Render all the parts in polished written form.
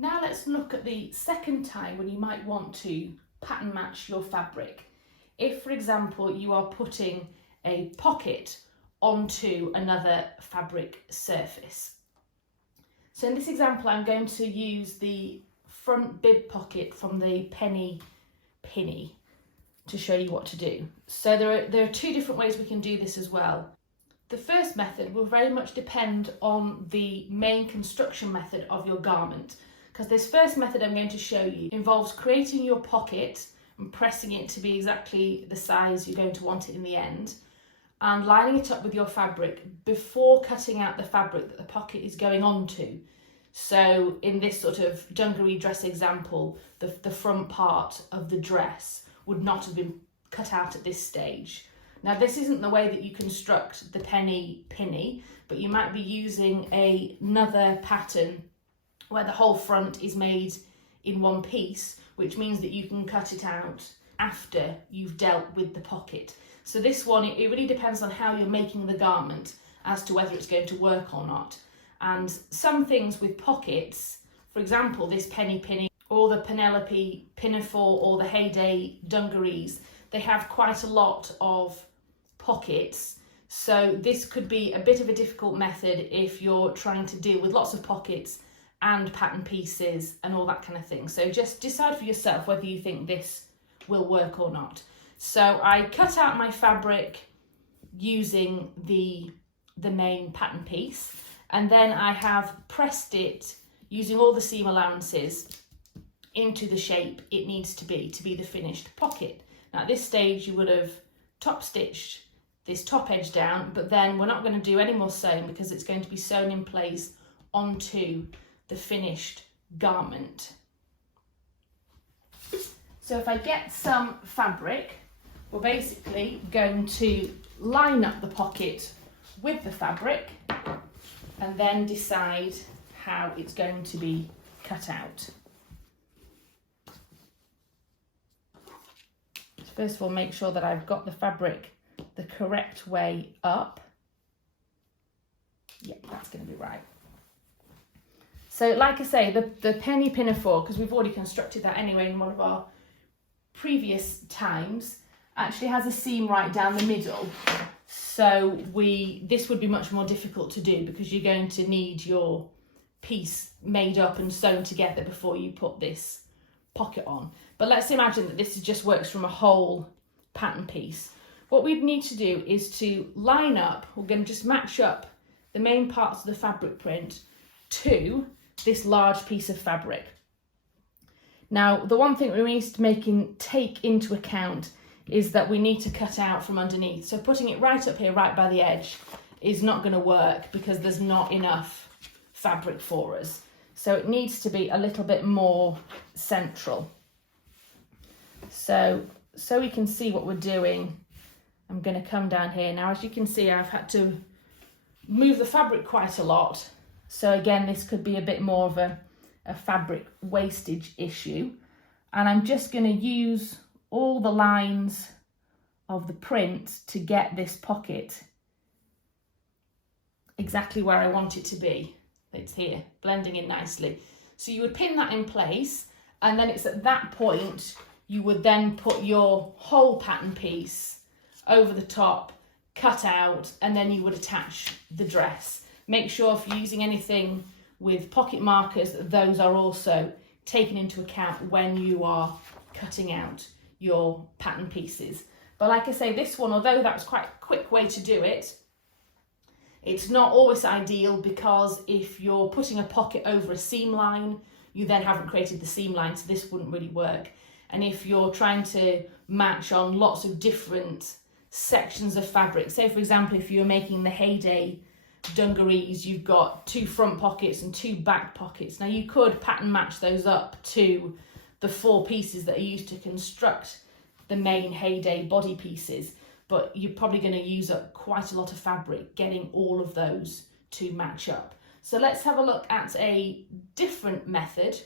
Now let's look at the second time when you might want to pattern match your fabric. If, for example, you are putting a pocket onto another fabric surface. So in this example, I'm going to use the front bib pocket from the Penny Pinny to show you what to do. So there are two different ways we can do this as well. The first method will very much depend on the main construction method of your garment, because this first method I'm going to show you involves creating your pocket and pressing it to be exactly the size you're going to want it in the end, and lining it up with your fabric before cutting out the fabric that the pocket is going onto. So in this sort of dungaree dress example, the front part of the dress would not have been cut out at this stage. Now this isn't the way that you construct the Penny Pinny, but you might be using another pattern where the whole front is made in one piece, which means that you can cut it out after you've dealt with the pocket. So this one, it really depends on how you're making the garment as to whether it's going to work or not. And some things with pockets, for example, this Penny Pinny or the Penelope Pinafore or the Heyday dungarees, they have quite a lot of pockets. So this could be a bit of a difficult method if you're trying to deal with lots of pockets and pattern pieces and all that kind of thing. So just decide for yourself whether you think this will work or not. So I cut out my fabric using the main pattern piece, and then I have pressed it using all the seam allowances into the shape it needs to be the finished pocket. Now at this stage you would have top stitched this top edge down, but then we're not going to do any more sewing because it's going to be sewn in place onto the finished garment. So if I get some fabric, we're basically going to line up the pocket with the fabric and then decide how it's going to be cut out. First of all, make sure that I've got the fabric the correct way up. Yep, that's going to be right. So like I say, the Penny Pinafore, because we've already constructed that anyway in one of our previous times, actually has a seam right down the middle. So this would be much more difficult to do because you're going to need your piece made up and sewn together before you put this pocket on. But let's imagine that this just works from a whole pattern piece. What we'd need to do is to line up, we're going to just match up the main parts of the fabric print to this large piece of fabric. Now, the one thing we need to take into account is that we need to cut out from underneath. So putting it right up here, right by the edge, is not going to work because there's not enough fabric for us. So it needs to be a little bit more central. So we can see what we're doing, I'm going to come down here. Now, as you can see, I've had to move the fabric quite a lot. So again, this could be a bit more of a fabric wastage issue. And I'm just going to use all the lines of the print to get this pocket exactly where I want it to be. It's here, blending in nicely. So you would pin that in place, and then it's at that point you would then put your whole pattern piece over the top, cut out, and then you would attach the dress. Make sure if you're using anything with pocket markers, those are also taken into account when you are cutting out your pattern pieces. But like I say, this one, although that was quite a quick way to do it, it's not always ideal because if you're putting a pocket over a seam line, you then haven't created the seam line, so this wouldn't really work. And if you're trying to match on lots of different sections of fabric, say for example, if you're making the Heyday dungarees, you've got 2 front pockets and 2 back pockets. Now you could pattern match those up to the 4 pieces that are used to construct the main Heyday body pieces, but you're probably going to use up quite a lot of fabric getting all of those to match up. So let's have a look at a different method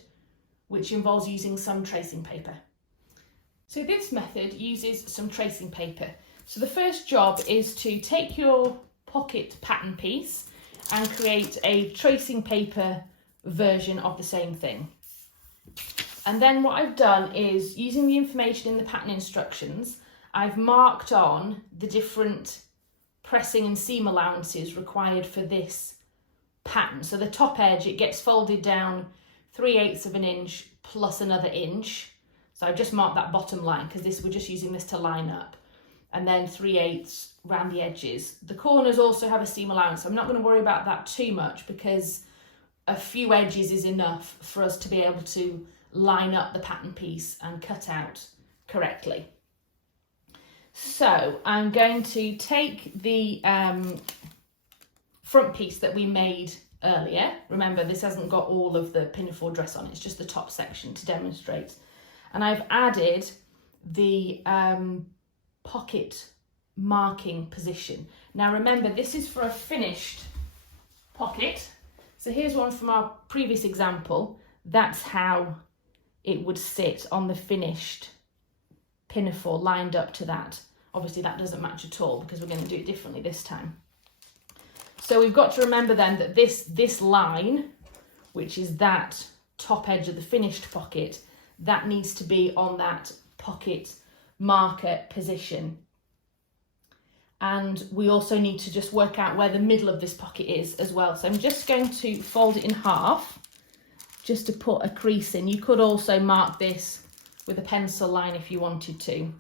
which involves using some tracing paper. So this method uses some tracing paper. So the first job is to take your pocket pattern piece and create a tracing paper version of the same thing. And then what I've done is, using the information in the pattern instructions, I've marked on the different pressing and seam allowances required for this pattern. So the top edge, it gets folded down 3/8 of an inch plus another inch. So I've just marked that bottom line because we're just using this to line up. And then 3/8 around the edges. The corners also have a seam allowance. I'm not going to worry about that too much because a few edges is enough for us to be able to line up the pattern piece and cut out correctly. So I'm going to take the front piece that we made earlier. Remember, this hasn't got all of the pinafore dress on, it's just the top section to demonstrate. And I've added the pocket marking position. Now remember, this is for a finished pocket. So here's one from our previous example. That's how it would sit on the finished pinafore, lined up to that. Obviously that doesn't match at all because we're going to do it differently this time. So we've got to remember then that this line, which is that top edge of the finished pocket, that needs to be on that pocket marker position. And we also need to just work out where the middle of this pocket is as well. So I'm just going to fold it in half just to put a crease in. You could also mark this with a pencil line if you wanted to.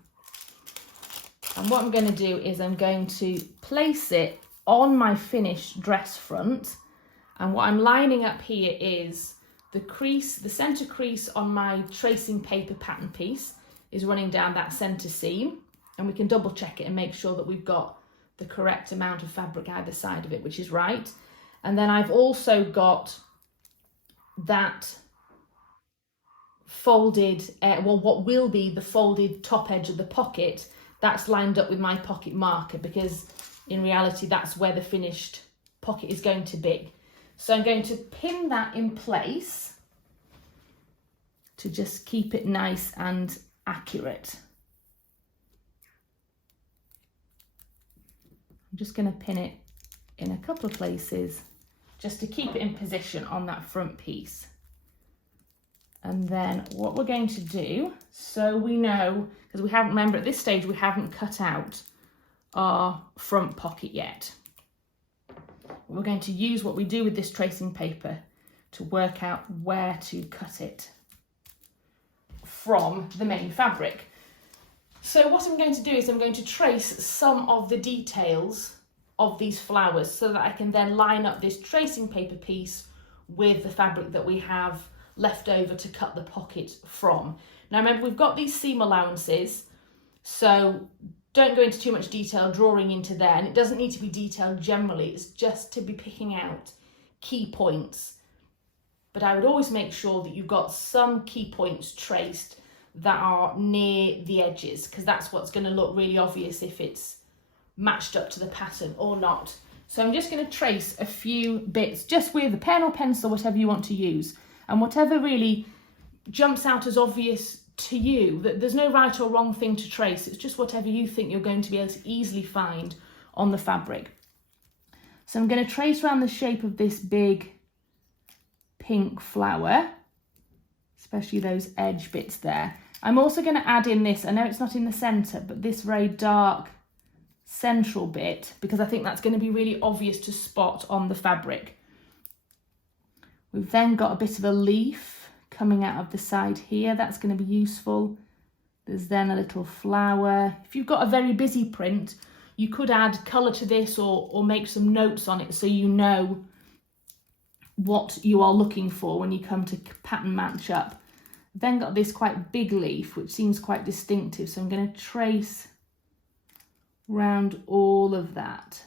And what I'm going to do is I'm going to place it on my finished dress front. And what I'm lining up here is the crease, the center crease on my tracing paper pattern piece is running down that center seam. And we can double check it and make sure that we've got the correct amount of fabric either side of it, which is right. And then I've also got that folded, what will be the folded top edge of the pocket, that's lined up with my pocket marker because in reality that's where the finished pocket is going to be. So I'm going to pin that in place to just keep it nice and accurate. I'm just going to pin it in a couple of places just to keep it in position on that front piece. And then what we're going to do, so we know, because we haven't, remember at this stage we haven't cut out our front pocket yet. We're going to use what we do with this tracing paper to work out where to cut it from the main fabric. So what I'm going to do is I'm going to trace some of the details of these flowers so that I can then line up this tracing paper piece with the fabric that we have left over to cut the pocket from. Now remember, we've got these seam allowances, so don't go into too much detail drawing into there, and it doesn't need to be detailed generally, it's just to be picking out key points. But I would always make sure that you've got some key points traced that are near the edges, because that's what's going to look really obvious if it's matched up to the pattern or not. So I'm just going to trace a few bits just with a pen or pencil, whatever you want to use, and whatever really jumps out as obvious to you. That there's no right or wrong thing to trace, it's just whatever you think you're going to be able to easily find on the fabric. So I'm going to trace around the shape of this big pink flower, especially those edge bits there. I'm also going to add in this, I know it's not in the centre, but this very dark central bit, because I think that's going to be really obvious to spot on the fabric. We've then got a bit of a leaf coming out of the side here, that's going to be useful. There's then a little flower. If you've got a very busy print, you could add colour to this or make some notes on it so you know what you are looking for when you come to pattern match up. Then got this quite big leaf which seems quite distinctive, so I'm going to trace round all of that.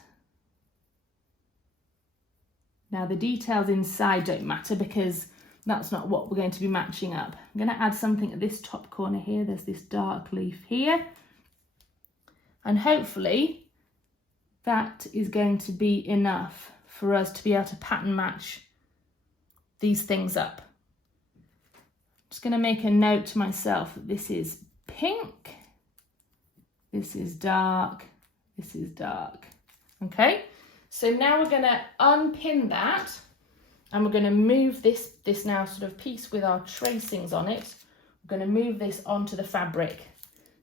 Now the details inside don't matter because that's not what we're going to be matching up. I'm going to add something at this top corner here. There's this dark leaf here, and hopefully that is going to be enough for us to be able to pattern match these things up. I'm just going to make a note to myself that this is pink, this is dark, this is dark. Okay, so now we're going to unpin that and we're going to move this now sort of piece with our tracings on it I'm going to move this onto the fabric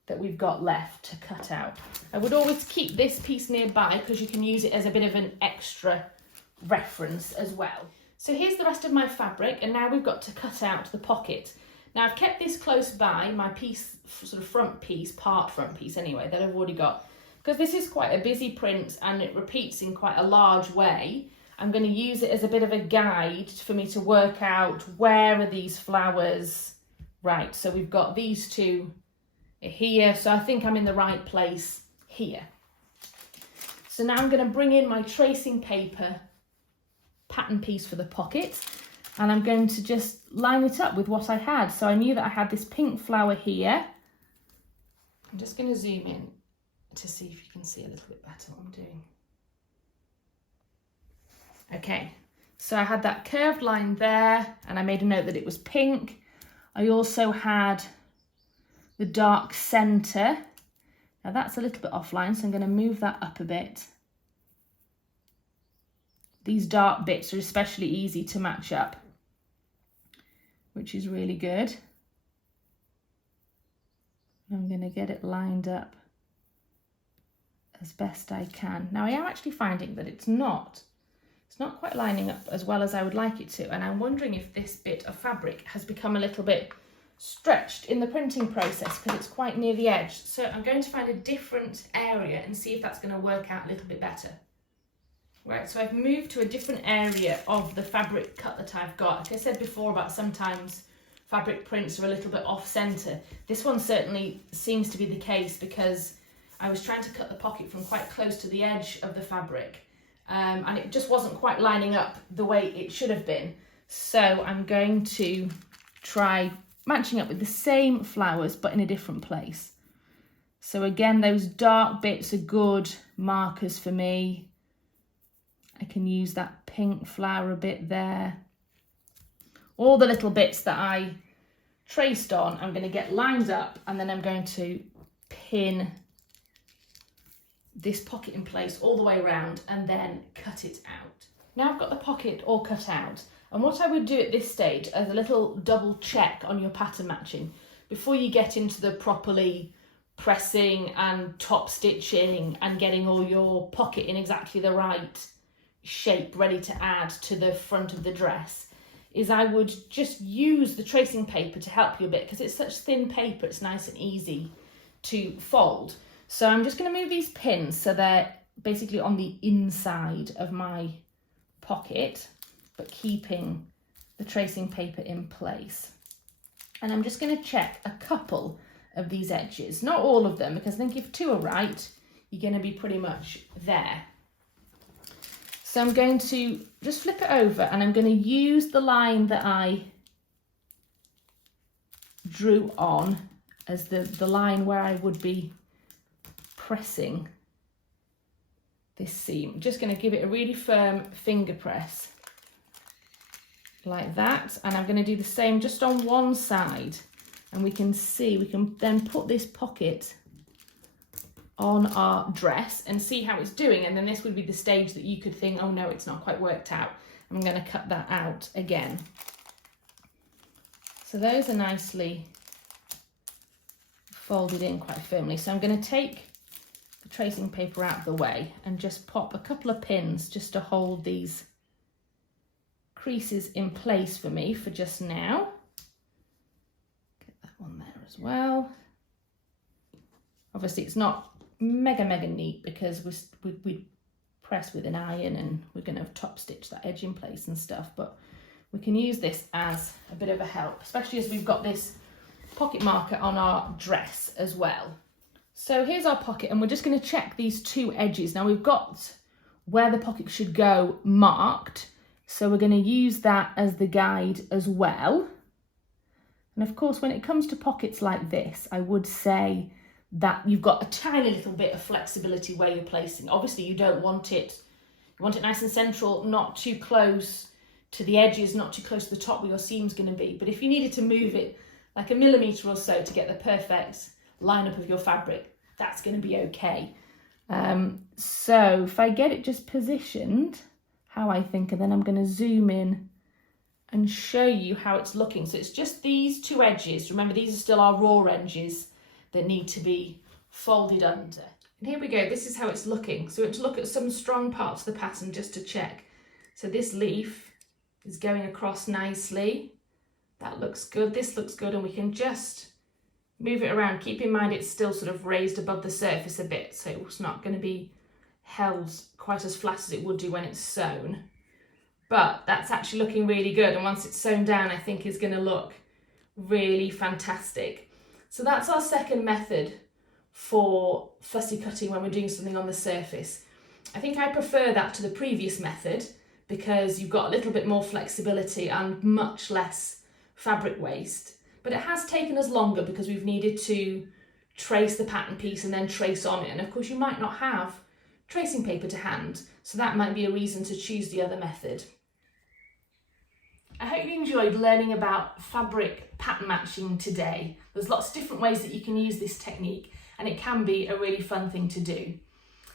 that we've got left to cut out. I would always keep this piece nearby because you can use it as a bit of an extra reference as well. So here's the rest of my fabric, and now we've got to cut out the pocket. Now I've kept this close by, my piece, sort of front piece, part front piece anyway, that I've already got. Because this is quite a busy print and it repeats in quite a large way, I'm going to use it as a bit of a guide for me to work out where are these flowers. Right, so we've got these two here, so I think I'm in the right place here. So now I'm going to bring in my tracing paper pattern piece for the pocket, and I'm going to just line it up with what I had. So I knew that I had this pink flower here. I'm just going to zoom in to see if you can see a little bit better what I'm doing. Okay, so I had that curved line there, and I made a note that it was pink. I also had the dark centre. Now that's a little bit offline, so I'm going to move that up a bit. These dark bits are especially easy to match up, which is really good. I'm going to get it lined up as best I can. Now I am actually finding that it's not quite lining up as well as I would like it to, and I'm wondering if this bit of fabric has become a little bit stretched in the printing process because it's quite near the edge. So I'm going to find a different area and see if that's going to work out a little bit better. Right, so I've moved to a different area of the fabric cut that I've got. Like I said before about sometimes fabric prints are a little bit off centre. This one certainly seems to be the case because I was trying to cut the pocket from quite close to the edge of the fabric. And it just wasn't quite lining up the way it should have been. So I'm going to try matching up with the same flowers but in a different place. So again, those dark bits are good markers for me. I can use that pink flower a bit there. All the little bits that I traced on, I'm going to get lined up, and then I'm going to pin this pocket in place all the way around and then cut it out. Now I've got the pocket all cut out, and what I would do at this stage is a little double check on your pattern matching before you get into the properly pressing and top stitching and getting all your pocket in exactly the right shape ready to add to the front of the dress, is I would just use the tracing paper to help you a bit because it's such thin paper, it's nice and easy to fold. So I'm just going to move these pins so they're basically on the inside of my pocket, but keeping the tracing paper in place. And I'm just going to check a couple of these edges, not all of them, because I think if two are right, you're going to be pretty much there. So I'm going to just flip it over, and I'm going to use the line that I drew on as the line where I would be pressing this seam. I'm just going to give it a really firm finger press like that, and I'm going to do the same just on one side, and we can see we can then put this pocket on our dress and see how it's doing, and then this would be the stage that you could think, oh no, it's not quite worked out. I'm going to cut that out again. So those are nicely folded in quite firmly. So I'm going to take the tracing paper out of the way and just pop a couple of pins just to hold these creases in place for me for just now. Get that one there as well. Obviously it's not mega neat because we press with an iron and we're going to top stitch that edge in place and stuff, but we can use this as a bit of a help, especially as we've got this pocket marker on our dress as well. So here's our pocket, and we're just going to check these two edges. Now we've got where the pocket should go marked, so we're going to use that as the guide as well. And of course, when it comes to pockets like this, I would say that you've got a tiny little bit of flexibility where you're placing. Obviously you don't want it, you want it nice and central, not too close to the edges, not too close to the top where your seam's going to be. But if you needed to move it like a millimetre or so to get the perfect lineup of your fabric, that's going to be okay. So if I get it just positioned how I think, and then I'm going to zoom in and show you how it's looking. So it's just these two edges. Remember, these are still our raw edges that need to be folded under. And here we go, this is how it's looking. So we want to look at some strong parts of the pattern just to check. So this leaf is going across nicely. That looks good, this looks good, and we can just move it around. Keep in mind it's still sort of raised above the surface a bit, so it's not going to be held quite as flat as it would do when it's sewn. But that's actually looking really good, and once it's sewn down I think it's going to look really fantastic. So that's our second method for fussy cutting when we're doing something on the surface. I think I prefer that to the previous method because you've got a little bit more flexibility and much less fabric waste. But it has taken us longer because we've needed to trace the pattern piece and then trace on it. And of course you might not have tracing paper to hand, so that might be a reason to choose the other method. I hope you enjoyed learning about fabric pattern matching today. There's lots of different ways that you can use this technique, and it can be a really fun thing to do.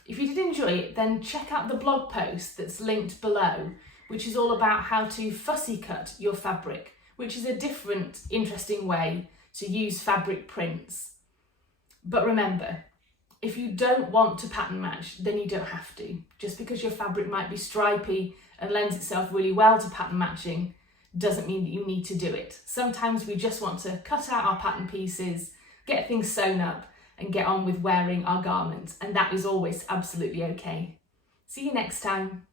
If you did enjoy it, then check out the blog post that's linked below, which is all about how to fussy cut your fabric, which is a different, interesting way to use fabric prints. But remember, if you don't want to pattern match, then you don't have to. Just because your fabric might be stripy and lends itself really well to pattern matching doesn't mean that you need to do it. Sometimes we just want to cut out our pattern pieces, get things sewn up, and get on with wearing our garments, and that is always absolutely okay. See you next time.